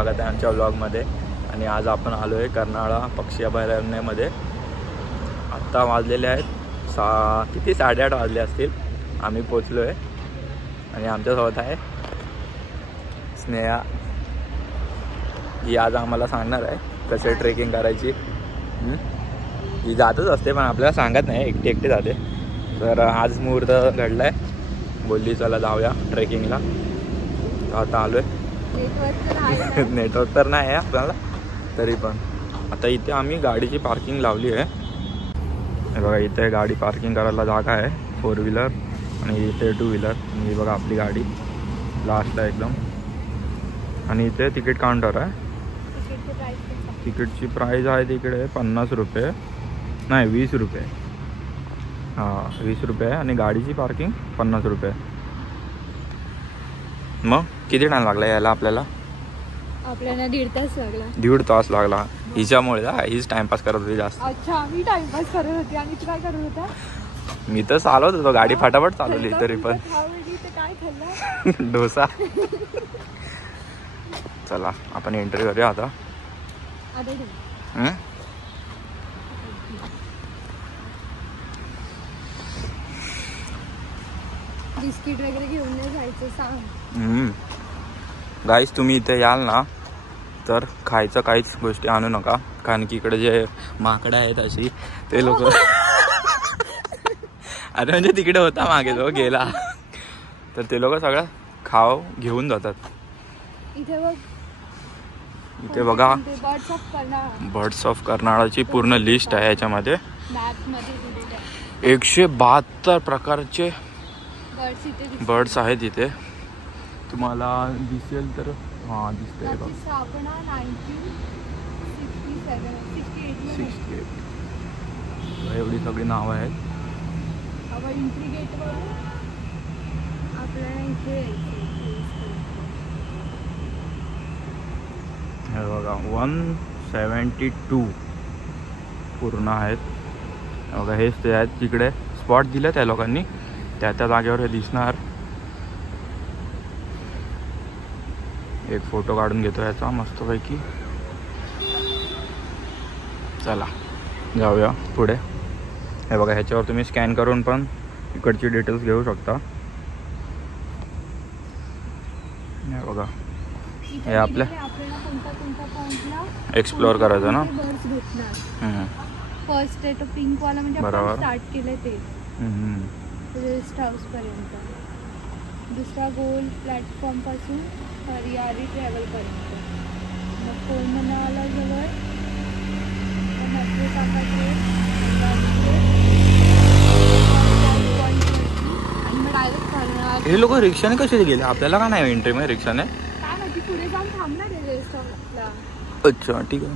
स्वागत आहे आमच्या व्लॉगमध्ये. आणि आज आपण आलो आहे कर्नाळा पक्षी अभयारण्यामध्ये. आत्ता वाजलेले आहेत किती 8:30 वाजले असतील. आम्ही पोचलो आहे आणि आमच्यासोबत आहे स्नेहा. ही आज आम्हाला सांगणार आहे कसे ट्रेकिंग करायची. ही जातच असते पण आपल्याला सांगत नाही, एकटी जाते. तर आज मुहूर्त घडला आहे, बोलली चला जाऊया ट्रेकिंगला. आता आलो आहे. नेटवर्क तर नाही आहे आपल्याला, तरी पण आता इथे आम्ही गाडीची पार्किंग लावली आहे. हे बघा इथे गाडी पार्किंग करायला जागा आहे, 4 व्हीलर आणि इथे 2 व्हीलर. ही बघा आपली गाडी लास्ट आहे एकदम. आणि इथे तिकीट काउंटर आहे. तिकीटची प्राईस आहे तिकडे 50 रुपये, नाही 20 रुपये. हां 20 रुपये आहे आणि गाडीची पार्किंग 50 रुपये. मग किती टाइम लागला यायला आपल्याला? आपल्याला 1.5 तास लागला. 1.5 तास लागला हिच्यामुळे. हीच टाइमपास करत होती जास्त. अच्छा मी टाइमपास करत होती आणि तू काय करत होता? मी तर चालवत होतो, गाडी फटाफट चालवली. तरी पण काय खाल्लं? डोसा. चला आपण एंट्री करूया आता. बिस्किट वगैरे घेऊन नाही जायचं सांग. गाईस तुम्ही इथे याल ना तर खायचं काहीच गोष्टी आणू नका, कारण की इकडे जे माकडं आहेत अशी ते लोक अरे म्हणजे तिकडे होता मागे जो गेला, तर ते लोक सगळं खाव घेऊन जातात. इथे बघा बर्ड्स ऑफ कर्नाळाची पूर्ण लिस्ट आहे याच्यामध्ये. 172 प्रकारचे बर्ड्स आहेत इथे. तुम्हाला दिसेल तर हां दिसतंय बघा. 68 एवढी सगळी नावं आहेत. हे बघा 172 पूर्ण आहेत. बघा हेच ते आहेत. तिकडे स्पॉट दिले त्या लोकांनी, त्या जागेवर हे दिसणार. एक फोटो काढून घेतो याचा मस्तपैकी. चला जाऊया पुढे. हे बघा ह्याच्यावर तुम्ही स्कॅन करून पण इकडची डिटेल्स घेऊ शकता. हे बघा हे आपल्या एक्सप्लोअर करायचं ना. फर्स्ट आहे तो पिंक वाला, म्हणजे आपण स्टार्ट केलंय ते रेस्ट हाऊस पर्यंत. दुसरा गोल प्लॅटफॉर्म पासून हरियारी ट्रॅव्हल पर्यंत. मग कोमनाला जवळ आणि मग डायरेक्ट करणार. हे लोक रिक्षाने कसे गेले? आपल्याला का नाही एंट्री मध्ये रिक्षाने? काय माहिती, पुढे जाऊन थांबणार आहे रेस्ट हाऊसला. अच्छा ठीक आहे,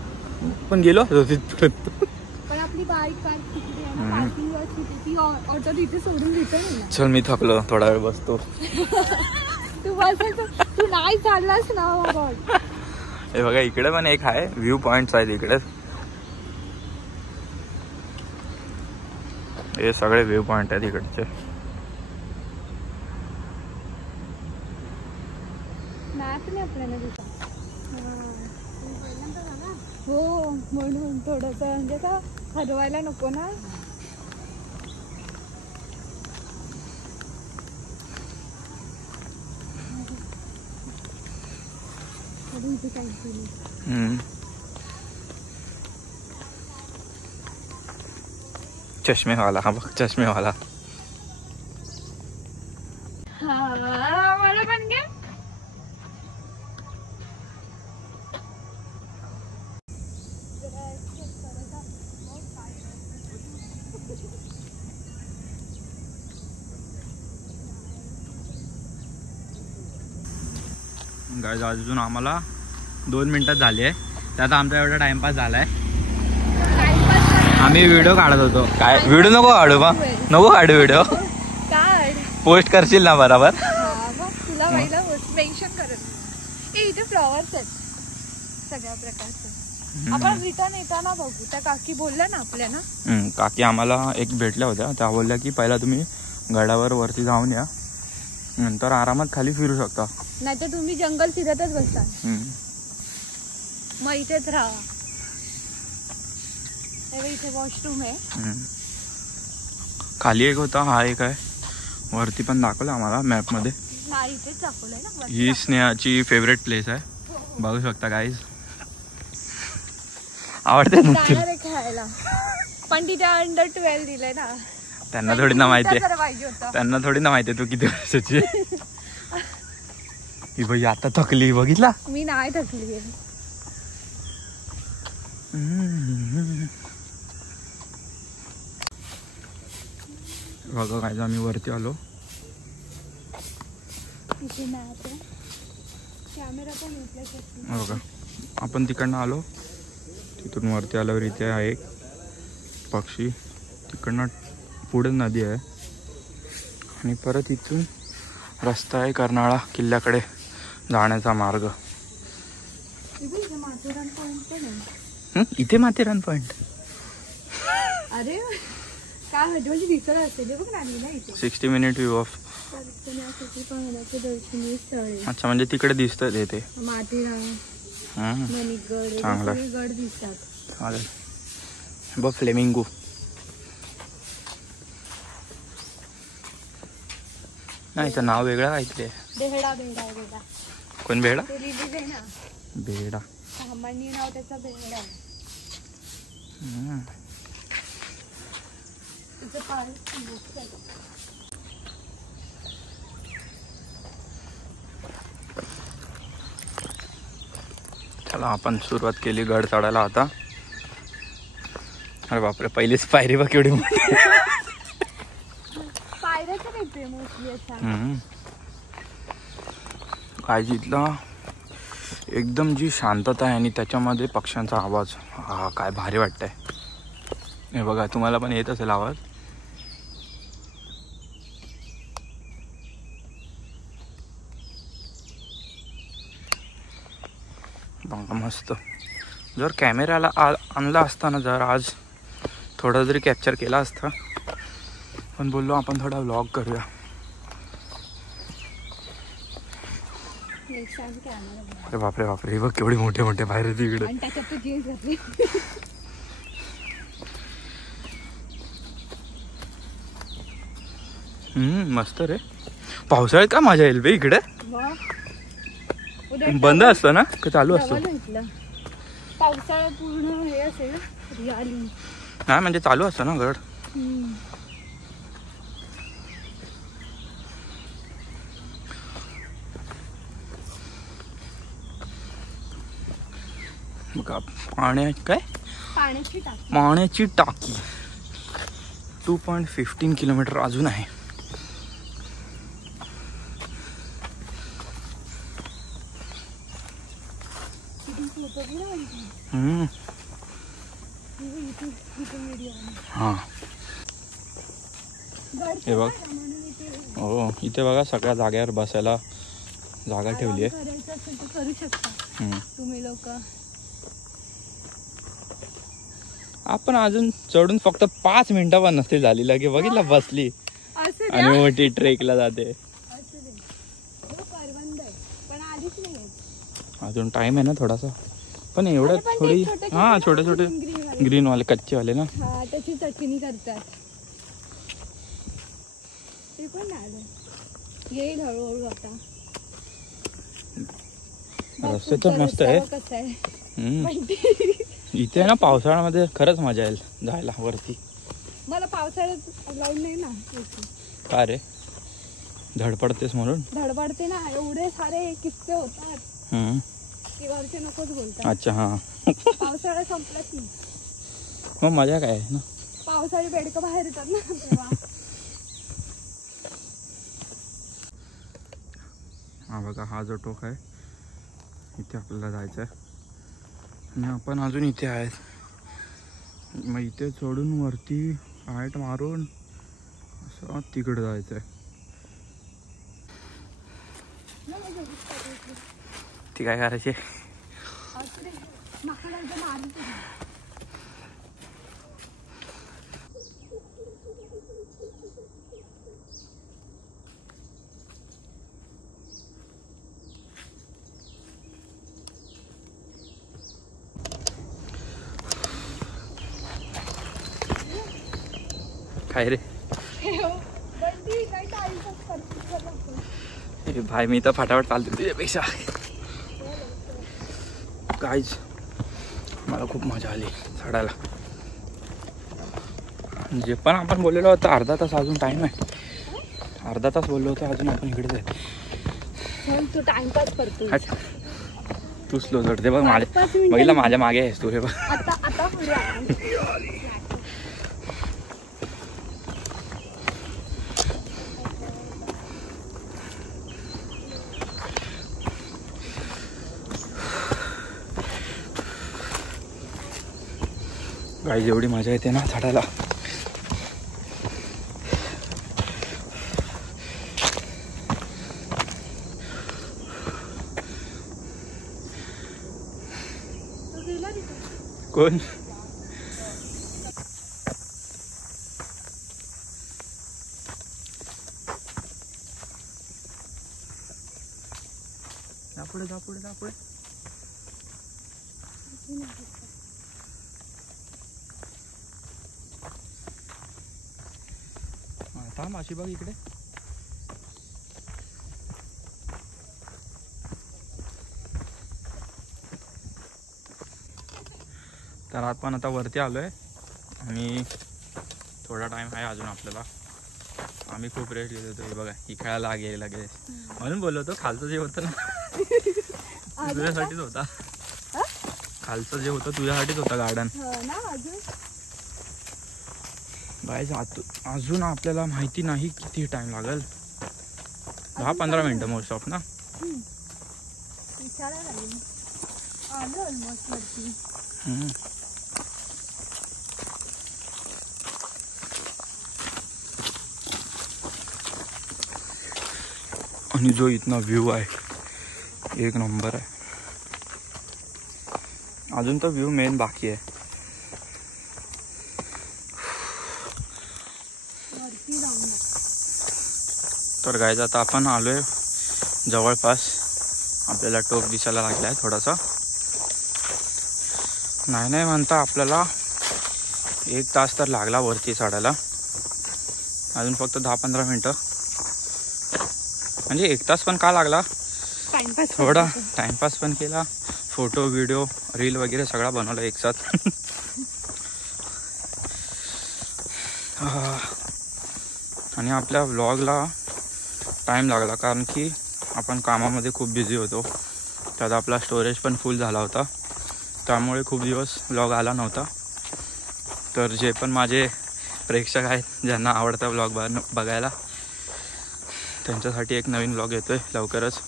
पण गेलो पण आपली बाईक पार्किंग ती ऑटो तिथे सोडून देतो ना. चल मी थकलो, थोडा वेळ बसतो. तू बसायचं, तू नाही चाललास ना. हे बघा इकडे पण एक आहे, व्ह्यू पॉइंट्स आहेत इकडे. हे सगळे व्ह्यू पॉइंट आहेत इकडचे. मॅप नाही आपल्याला दिसत. हो म्हणून थोडस म्हणजे का हरवायला नको ना. चष्मे वाला. हा बघ चष्मे वाला. मला पण घे. गाईज अजून आम्हाला 2 मिनिटात झाले, त्यात आमचा एवढा टाइमपास झालाय. आम्ही व्हिडिओ काढत होतो. काय व्हिडिओ नको काढू? मग नको काढू व्हिडिओ. पोस्ट करशील ना बरोबर? तुला मेन्शन करत. इथे फ्लॉवर्स आहेत सगळ्या प्रकारचे. आपण रिटर्न येताना बघू. त्या काकी बोलल्या ना आपल्याला. काकी आम्हाला एक भेटल्या होत्या. त्या बोलल्या की पहिला तुम्ही गडावर वरती जाऊन या, नंतर आरामात खाली फिरू शकता. नाहीतर तुम्ही जंगल फिरतच बसता. मग इथेच राहा. इथे वॉशरूम आहे. खाली एक होता, हा एक आहे. वरती पण दाखवलं आम्हाला मॅप मध्ये. इथेच दाखवलंय ना. ही स्नेहाची फेवरेट प्लेस आहे. बघू शकता गाईज. आवडते ना खेळायला. पण तिथे अंडर 12 दिलंय ना. त्यांना थोडी ना माहिती आहे तू किती वर्षाची. ही बाई आता थकली बघितला. मी नाही थकली. बघा काय आम्ही वरती आलो. बघा आपण तिकडनं आलो. तिथून वरती आल्यावर इथे आहे एक पक्षी. तिकडनं पुढे नदी आहे आणि परत इथून रस्ता आहे कर्नाळा किल्ल्याकडे जाण्याचा मार्ग. इथे माथेरान पॉइंट. अरे काय म्हणजे दिसत असेल बघ ना. 60 मिनिट व्ह्यू ऑफ. अच्छा म्हणजे तिकडे दिसतं ते माथेरान, चांगलं गड दिसतात. चालेल बघ. फ्लेमिंगो. नाही तर नाव वेगळं काहीतरी आहे. बेडा. कोण बेडा? ना बेडा. सामान्य नाव त्याचं बेडा. चला आपण सुरुवात केली गड चढायला आता. अरे बापरे पहिलीच पायरी बघ केवढी मोठी. काय जिथला एकदम जी शांतता आहे आणि त्याच्यामध्ये पक्ष्यांचा आवाज. हा काय भारी वाटतंय. हे बघा तुम्हाला पण येत असेल आवाज. बघा मस्त. जर कॅमेऱ्याला आणला असताना जर आज थोडा जरी कॅप्चर केला असता. पण बोललो आपण थोडा व्लॉग करूया. अरे बापरे बापरे बघ केवढे मोठे मोठे बाहेर तिकडे. मस्त रे. पावसाळ्यात का मजा येईल बे इकडे. बंद असतं ना का चालू असतो? पावसाळा पूर्ण हे असेल रियाली. नाही म्हणजे चालू असतं ना गड. बघा पाण्याची टाकी 2.15 किलोमीटर अजून आहे. हा हे बघ. हो इथे बघा सगळ्या जागेवर बसायला जागा ठेवली आहे. करू शकता तुम्ही लोक. आपण अजून चढून फक्त 5 मिनिटं पण नसतील झाली लगे बघितलं बसली आणि मोठी ट्रेकला जाते. अजून टाइम आहे ना थोडासा. पण एवढं थोडी हा छोटे छोटे ग्रीन वाले कच्चे वाले ना. त्याची चटणी करतात. ते पण येईल हळूहळू आता. रस्ते तर मस्त आहे. इथे ना पावसाळ्यामध्ये खरंच मजा येईल जायला वरती. मला पावसाळ्यात लावून नाही ना. का रे धडपडतेस म्हणून? धडपडते ना. एवढे सारे किस्से होतात की वरचे नकोच बोलतात. अच्छा हा. पावसाळा संपलाच नाही मग मजा काय आहे ना. पावसाळी बेडकं बाहेर येतात ना तेव्हा. हा बघा हा जो टोक आहे इथे आपल्याला जायचं आहे आणि आपण अजून इथे आहेत. मग इथे चढून वरती हाईट मारून असं तिकडे जायचं आहे. ती काय करायची? काय रे भाई, मी तर फटाफट चालतो तुझ्यापेक्षा. काहीच मला खूप मजा आली चढायला. जे पण आपण बोललेलो होतो अर्धा तास अजून टाइम आहे. अर्धा तास बोललो होतो अजून आपण इकडेच आहे. तू टाइमपास करतो. तू स्लो चढते बघ. बघितलं माझ्या मागे आहेस तू. हे बघ आता गाईज एवढी मजा येते ना चढायला. कोण पुढे जा पुढे जा पुढे. थांब अशी बघ इकडे. तर आपण आता वरती आलोय आणि थोडा टाइम आहे अजून आपल्याला. आम्ही खूप रेस्ट घेत होतो. हे बघा ही खेळायला लागेल लगेच म्हणून बोललो होतो. खालचं जे होतं ना तुझ्यासाठीच होता. खालचं जे होतं तुझ्यासाठीच होता गार्डन. बाय अजून आपल्याला माहिती नाही किती टाइम लागेल. 10-15 मिनिटं मोस्ट ऑफ ना. आणि जो इतना व्ह्यू आहे एक नंबर आहे. अजून तो व्ह्यू मेन बाकी आहे. तर गाईज आता आपण आलोय जवळपास. आपल्याला टोक दिसायला लागला आहे थोडासा. नाही म्हणता आपल्याला 1 तास तर लागला वरती चढायला. अजून फक्त 10-15 मिनटं. म्हणजे 1 तास पण का लागला, थोडा टाइमपास पण केला. फोटो व्हिडिओ रील वगैरे सगळा बनवला एक साथ. आणि आपल्या व्लॉगला टाइम लागला कारण की आपण कामामध्ये खूप बिझी होतो. त्यात आपला स्टोरेज पण फुल झाला होता. त्यामुळे खूप दिवस व्लॉग आला नव्हता. तर जे पण माझे प्रेक्षक आहेत ज्यांना आवडतं व्लॉग बघायला, त्यांच्यासाठी एक नवीन व्लॉग येतोय लवकरच.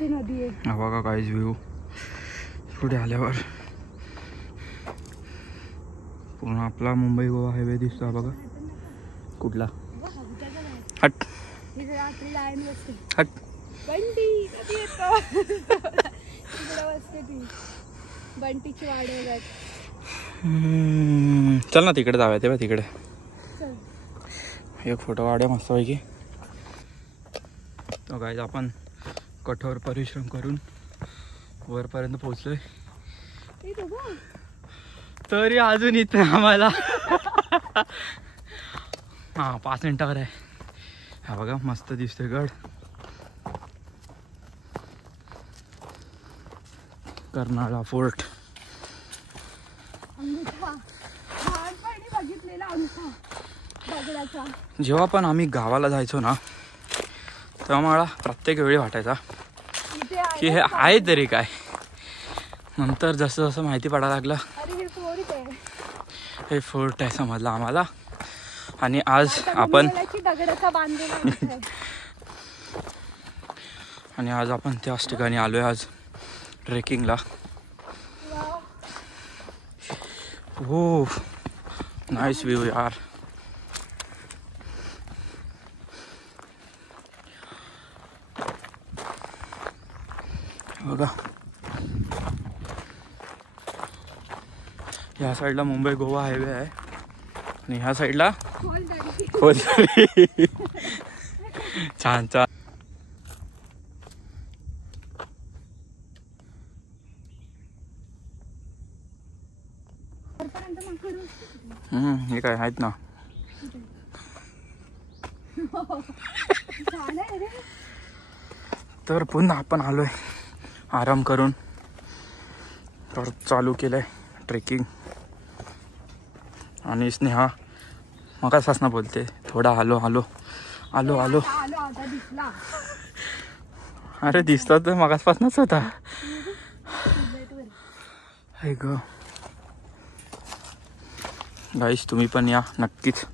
नदी आहे बघा काहीच व्ह्यू. पुढे आल्यावर पूर्ण आपला मुंबई गोवा हायवे दिसतो. बघा कुठला. हट हट. बंटीची वाड आहे. चल ना तिकडे जाऊया. तेव्हा तिकडे एक फोटो काढूया मस्तपैकी. तो गाईज आपण कठोर परिश्रम करून वरपर्यंत पोहोचलोय. तरी अजून इथे आम्हाला 5 मिनिटावर आहे. हा बघा मस्त दिसतोय गड. कर्नाळा फोर्ट. जेव्हा पण आम्ही गावाला जायचो ना तेव्हा मला प्रत्येक वेळी वाटायचा की हे आहे तरी काय. नंतर जसं जसं माहिती पडायला लागलं हे फोर्ट आहे समजलं आम्हाला. आणि आज आपण आणि आज आपण त्याच ठिकाणी आलोय आज ट्रेकिंगला. हो नाईस व्ह्यू यार. बघा ह्या साईडला मुंबई गोवा हायवे आहे आणि ह्या साईडला खोलदरी. छान छान. हे काय आहेत ना. तर पुन्हा आपण आलोय आराम करून. तर चालू केलंय ट्रेकिंग. आणि स्नेहा मगापासून बोलते थोडा आलो आलो आलो आलो. अरे दिसतो तर मगापासूनच होता. हे ग गाईस, तुम्ही पण या नक्कीच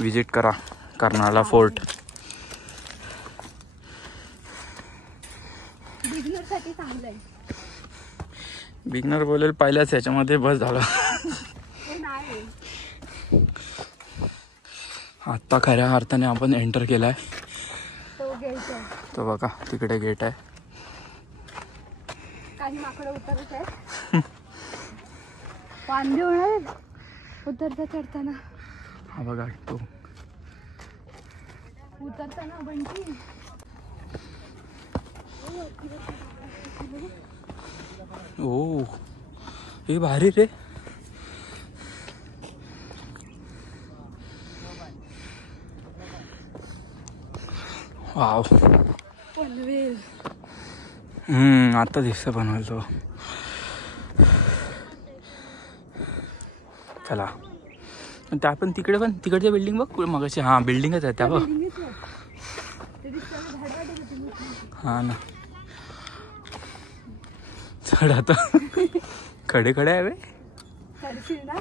विजिट करा कर्नाळा फोर्ट. बिगनर बोलेल पहिल्याच ह्याच्यामध्ये बस झालं. आता खऱ्या अर्थाने आपण एंटर केलाय. तो बघा तिकडे गेट आहे. काही माकडं उतरत आहे. वांदे होणार उतरता चढताना. हा बघा तो उतरताना बंटी. ओ हे भारी रे. वाव. पनवेल. आता दिसतं पनवेल तो. चला त्या पण तिकडे पण तिकडच्या बिल्डिंग बघ मगाशी. हा बिल्डिंगच आहे त्या बघ. हा ना चढ आता. खडे खडे आहे वे.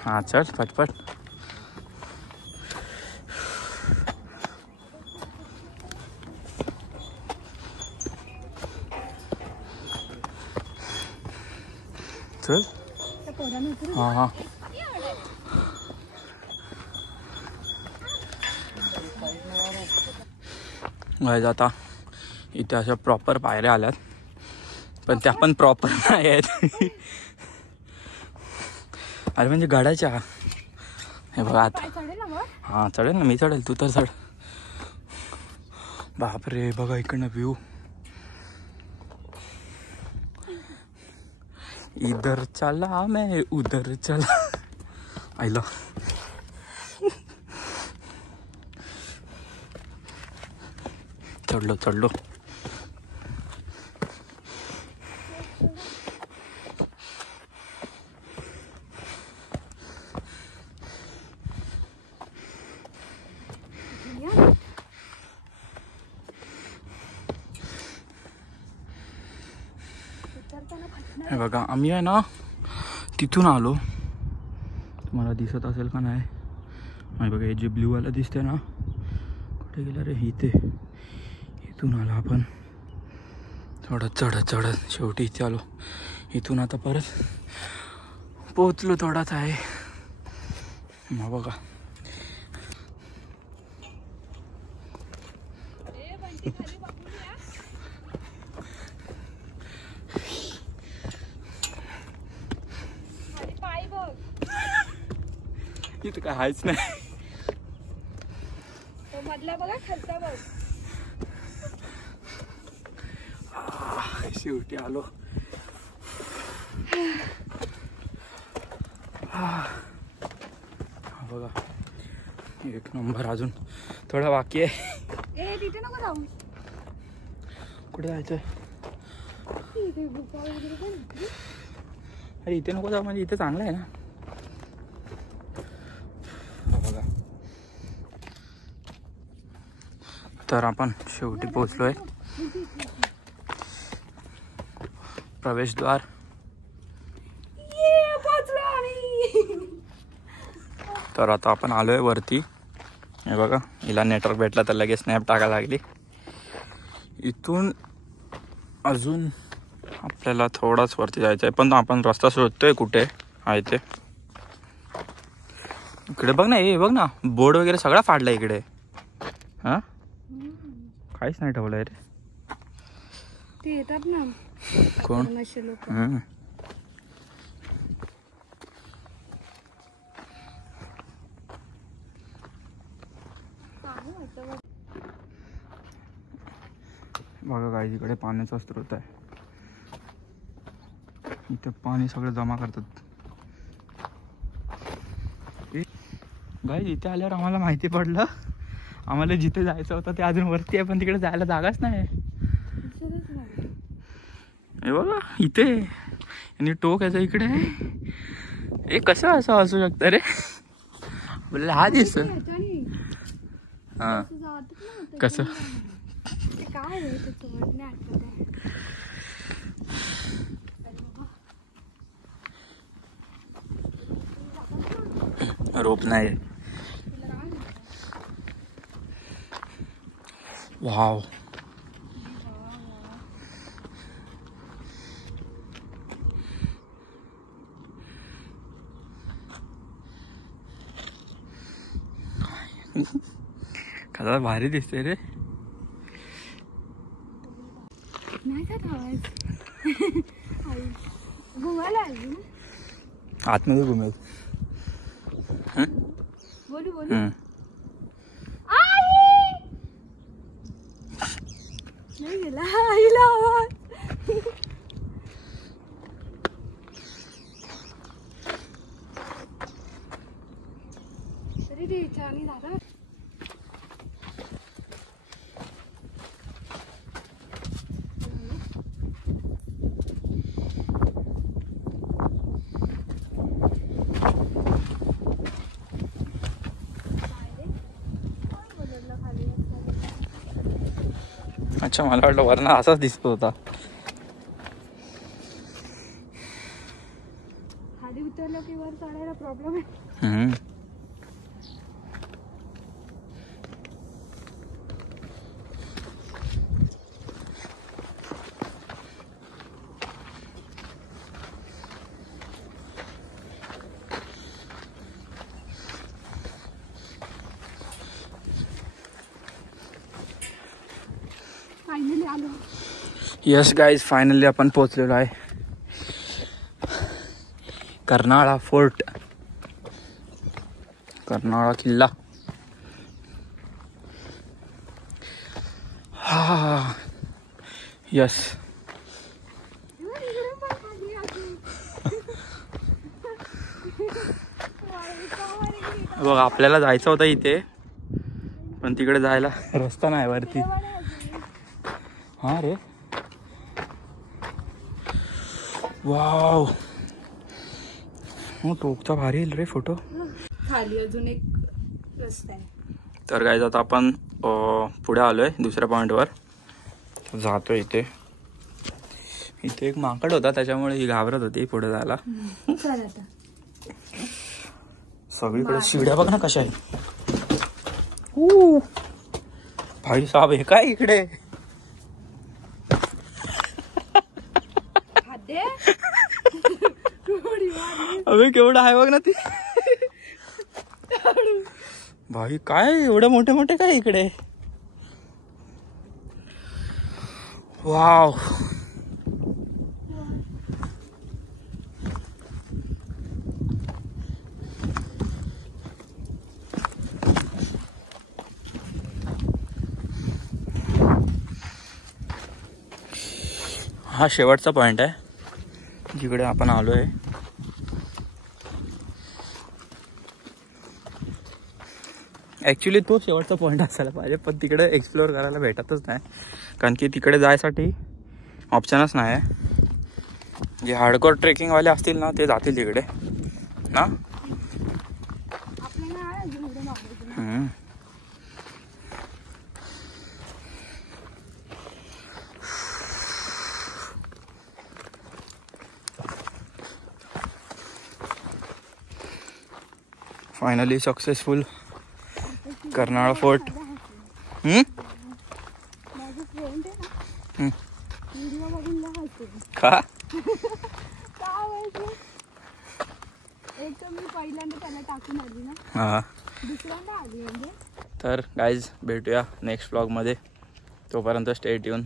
हा चढ पटपट. चल. हा हा गाईज आता इथे अशा प्रॉपर पायऱ्या आल्यात. पण त्या पण प्रॉपर नाही आहेत. अरे म्हणजे गडाच्या. हे बघा आता. हा चढेल ना मी चढेल. तू तर चढ. बापरे बघा इकडनं व्ह्यू. इधर चला मैं उधर चला. आईला चढलो चढलो. हे बघा आम्ही आहे ना तिथून आलो. तुम्हाला दिसत असेल का नाही. आणि बघा हे जे ब्ल्यूवाला दिसते ना कुठे गेला रे. इथे इथून आलो आपण. थोडं चढत चढत शेवटी इथे आलो. इथून आता परत पोचलो. थोडाच आहे मग बघा. इथं काय हायच नाही. मधला बघा खालचा बघ. शेवटी आलो. बघा एक नंबर. अजून थोडा बाकी आहे. तिथे नको जाऊ. कुठे जायचंय. अरे इथे नको जाऊ म्हणजे इथे चांगलं आहे ना. बघा तर आपण शेवटी पोहोचलोय. प्रवेशद्वार. तर आता आपण आलोय वरती. हे बघा हिला नेटवर्क भेटला तर लगेच स्नॅप टाकायला लागली. इथून अजून आपल्याला थोडाच वरती जायचं आहे. पण आपण रस्ता शोधतोय कुठे आहे ते. इकडे बघ ना. हे बघ ना बोर्ड वगैरे सगळा फाडला इकडे. हा काहीच नाही ठेवलंय रे. ते येतात ना कोण. बघा गाईज इकडे पाण्याचा स्रोत आहे. इथे पाणी सगळं जमा करतात. गाईज इथे आल्यावर आम्हाला माहिती पडलं आम्हाला जिथे जायचं होतं ते अजून वरती आहे, पण तिकडे जायला जागाच नाही. हे बघा इथे आणि टोक याचा इकडे आहे. हे कसं असं असू शकतं रे? बोलला हा दिसत. हा कसं काय रोप नाही. वाव कसा भारी दिसते रे. नाही का आवाज घुमायला अजून आतमध्ये घुमेल. बोलू बोलू नाही गेला आईला आवाज. तरी ते छान झालं. अच्छा मला वाटलं वरना असाच दिसतो होता. खाली उतरलं की वर चढायला प्रॉब्लेम आहे. फायनली आलो. यस गाईज फायनली आपण पोहोचलेलो आहे कर्नाळा फोर्ट, कर्नाळा किल्ला. हा यस बघ आपल्याला जायचं होतं इथे, पण तिकडे जायला रस्ता नाही वरती. हा रे वाव टोकचा भारी येईल रे फोटो. खाली अजून एक रस्ता आहे. तर काय आता आपण पुढे आलोय दुसऱ्या पॉइंटवर जातोय. इथे एक माकड होता त्याच्यामुळे ही घाबरत होती पुढे जायला. सगळीकडे शिड्या बघ ना कशा आहे. भाई साहेब हे काय इकडे अबे केवढं आहे बघ ना ती. भाई काय एवढे मोठे मोठे काय इकडे. वाव हा शेवटचा पॉइंट आहे जिकडे आपण आलोय. ॲक्च्युली तो शेवटचा पॉईंट असायला पाहिजे, पण तिकडे एक्सप्लोअर करायला भेटतच नाही, कारण की तिकडे जायसाठी ऑप्शनच नाही आहे. जे हार्डकोर ट्रेकिंगवाले असतील ना ते जातील तिकडे ना. Finally successful Karnala fort. का हा तर गाईज भेटूया नेक्स्ट व्लॉगमध्ये. तोपर्यंत स्टे ट्यून.